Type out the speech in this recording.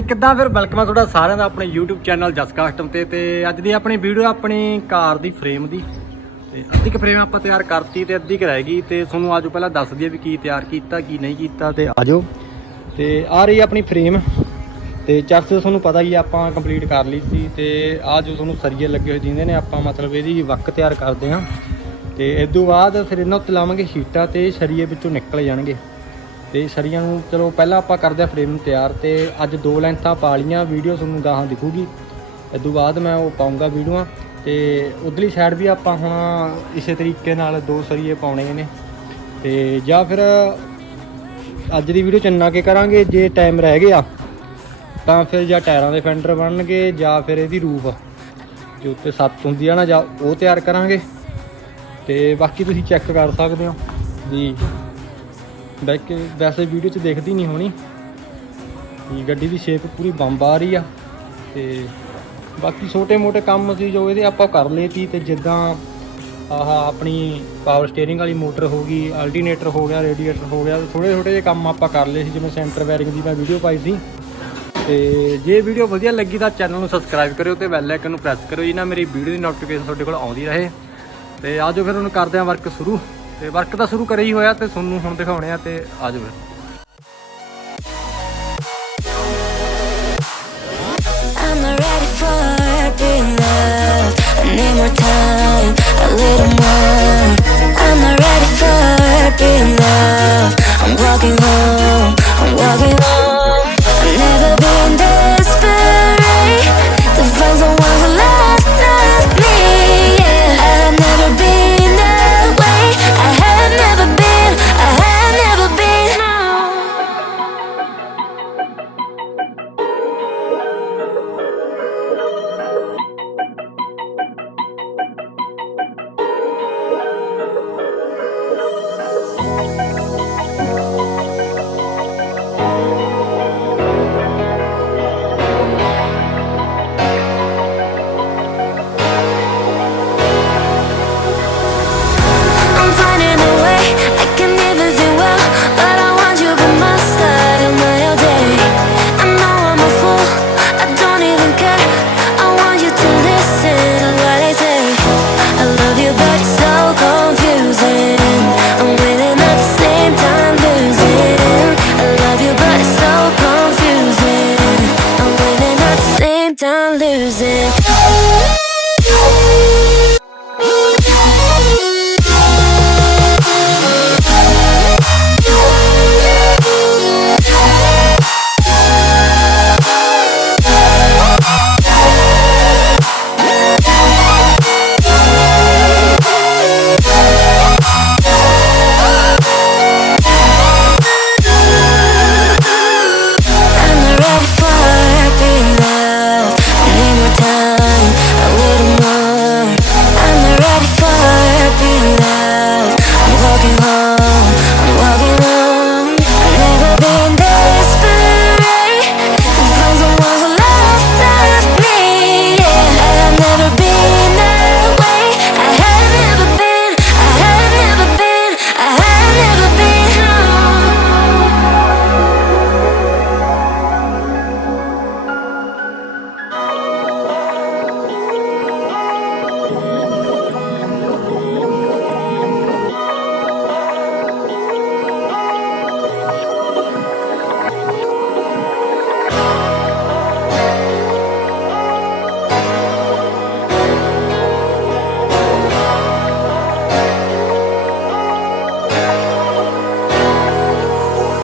ਤੇ ਕਿੱਦਾਂ ਫਿਰ ਵੈਲਕਮ ਆ ਤੁਹਾਡਾ ਸਾਰਿਆਂ ਦਾ ਆਪਣੇ YouTube ਚੈਨਲ ਜਸ ਕਸਟਮ ਤੇ ਅੱਜ ਦੀ ਆਪਣੀ ਵੀਡੀਓ ਆਪਣੀ ਕਾਰ ਦੀ ਫਰੇਮ ਦੀ। ਤੇ ਅੱਧੀ ਕ ਫਰੇਮ ਆਪਾਂ ਤਿਆਰ ਕਰਤੀ ਤੇ ਅੱਧੀ ਕ ਰਹਿ ਗਈ ਤੇ ਤੁਹਾਨੂੰ ਆਜੋ ਪਹਿਲਾਂ ਦੱਸ ਦਈਏ ਵੀ ਕੀ ਤਿਆਰ ਕੀਤਾ ਕੀ ਨਹੀਂ ਕੀਤਾ। ਤੇ ਆਜੋ ਤੇ ਆ ਰਹੀ ਆਪਣੀ ਫਰੇਮ ਤੇ ਚਰਚ ਤੁਹਾਨੂੰ ਪਤਾ ਹੀ ਆਪਾਂ ਕੰਪਲੀਟ ਕਰ ਲਈ ਸੀ। ਤੇ ਆ ਜੋ ਤੁਹਾਨੂੰ ਸਰੀਏ ਲੱਗੇ ਹੋਏ ਜਿੰਦੇ ਨੇ ਆਪਾਂ ਮਤਲਬ ਇਹਦੀ ਵੱਕ ਤਿਆਰ ਕਰਦੇ ਹਾਂ ਤੇ ਇਸ ਤੋਂ ਬਾਅਦ ਫਿਰ ਇਹਨਾਂ ਉੱਤੇ ਲਾਵਾਂਗੇ ਸ਼ੀਟਾਂ ਤੇ ਸਰੀਏ ਵਿੱਚੋਂ ਨਿਕਲ ਜਾਣਗੇ। ਤੇ ਸਰੀਆਂ ਨੂੰ ਚਲੋ ਪਹਿਲਾਂ ਆਪਾਂ ਕਰਦੇ ਹਾਂ ਫਰੇਮ ਨੂੰ ਤਿਆਰ। ਤੇ ਅੱਜ 2 ਲੈਂਥਾਂ ਪਾ ਲੀਆਂ, ਵੀਡੀਓ ਤੁਹਾਨੂੰ ਗਾਹਾਂ ਦਿਖੂਗੀ। ਇਸ ਤੋਂ ਬਾਅਦ ਮੈਂ ਉਹ ਪਾਊਂਗਾ ਵੀਡੀਓ। ਤੇ ਉਧਰਲੀ ਸਾਈਡ ਵੀ ਆਪਾਂ ਹੁਣ ਇਸੇ ਤਰੀਕੇ ਨਾਲ 2 ਸਰੀਏ ਪਾਉਣੇ ਨੇ। ਤੇ ਜਾਂ ਫਿਰ ਅੱਜ ਦੀ ਵੀਡੀਓ 'ਚ ਇੰਨਾ ਕੀ ਕਰਾਂਗੇ, ਜੇ ਟਾਈਮ ਰਹਿ ਗਿਆ ਤਾਂ ਫਿਰ ਜਾਂ ਟਾਇਰਾਂ ਦੇ ਫੈਂਡਰ ਬਣਨਗੇ ਜਾਂ ਫਿਰ ਇਹਦੀ ਰੂਫ ਜੋ ਉੱਤੇ ਸੱਤ ਹੁੰਦੀ ਆ ਨਾ, ਜਾਂ ਉਹ ਤਿਆਰ ਕਰਾਂਗੇ। ਤੇ ਬਾਕੀ ਤੁਸੀਂ ਚੈੱਕ ਕਰ ਸਕਦੇ ਹੋ ਜੀ। ਵੈਸੇ ਵੀਡੀਓ 'ਚ ਦਿਖਦੀ ਨਹੀਂ ਹੋਣੀ, ਗੱਡੀ ਦੀ ਸ਼ੇਪ ਪੂਰੀ ਬੰਬ ਆ ਰਹੀ ਆ। ਤੇ ਬਾਕੀ ਛੋਟੇ ਮੋਟੇ ਕੰਮ ਸੀ ਜੋ ਇਹਦੇ ਆਪਾਂ ਕਰ ਲਏ ਸੀ। ਤੇ ਜਿੱਦਾਂ ਆਹ ਆਪਣੀ ਪਾਵਰ ਸਟੀਅਰਿੰਗ ਵਾਲੀ ਮੋਟਰ ਹੋ ਗਈ, ਅਲਟਰਨੇਟਰ ਹੋ ਗਿਆ, ਰੇਡੀਏਟਰ ਹੋ ਗਿਆ, ਥੋੜ੍ਹੇ ਜਿਹੇ ਕੰਮ ਆਪਾਂ ਕਰ ਲਏ ਸੀ। ਜਿਵੇਂ ਸੈਂਟਰ ਵਾਇਰਿੰਗ ਦੀ ਮੈਂ ਵੀਡੀਓ ਪਾਈ ਸੀ। ਤੇ ਜੇ ਵੀਡੀਓ ਵਧੀਆ ਲੱਗੀ ਤਾਂ ਚੈਨਲ ਨੂੰ ਸਬਸਕ੍ਰਾਈਬ ਕਰਿਓ ਤੇ ਬੈਲ ਆਈਕਨ ਨੂੰ ਪ੍ਰੈਸ ਕਰਿਓ ਜੀ, ਨਾ ਮੇਰੀ ਵੀਡੀਓ ਦੀ ਨੋਟੀਫਿਕੇਸ਼ਨ ਤੁਹਾਡੇ ਕੋਲ ਆਉਂਦੀ ਰਹੇ। ਤੇ ਆਜੋ ਫਿਰ ਹੁਣ ਕਰਦੇ ਹਾਂ ਵਰਕ ਸ਼ੁਰੂ। ਤੇ ਵਰਕ ਤਾਂ ਸ਼ੁਰੂ ਕਰਿਆ ਹੀ ਹੋਇਆ ਤੇ ਤੁਹਾਨੂੰ ਹੁਣ ਦਿਖਾਉਣੇ ਆ। ਤੇ ਆਜੋ ਫਿਰ।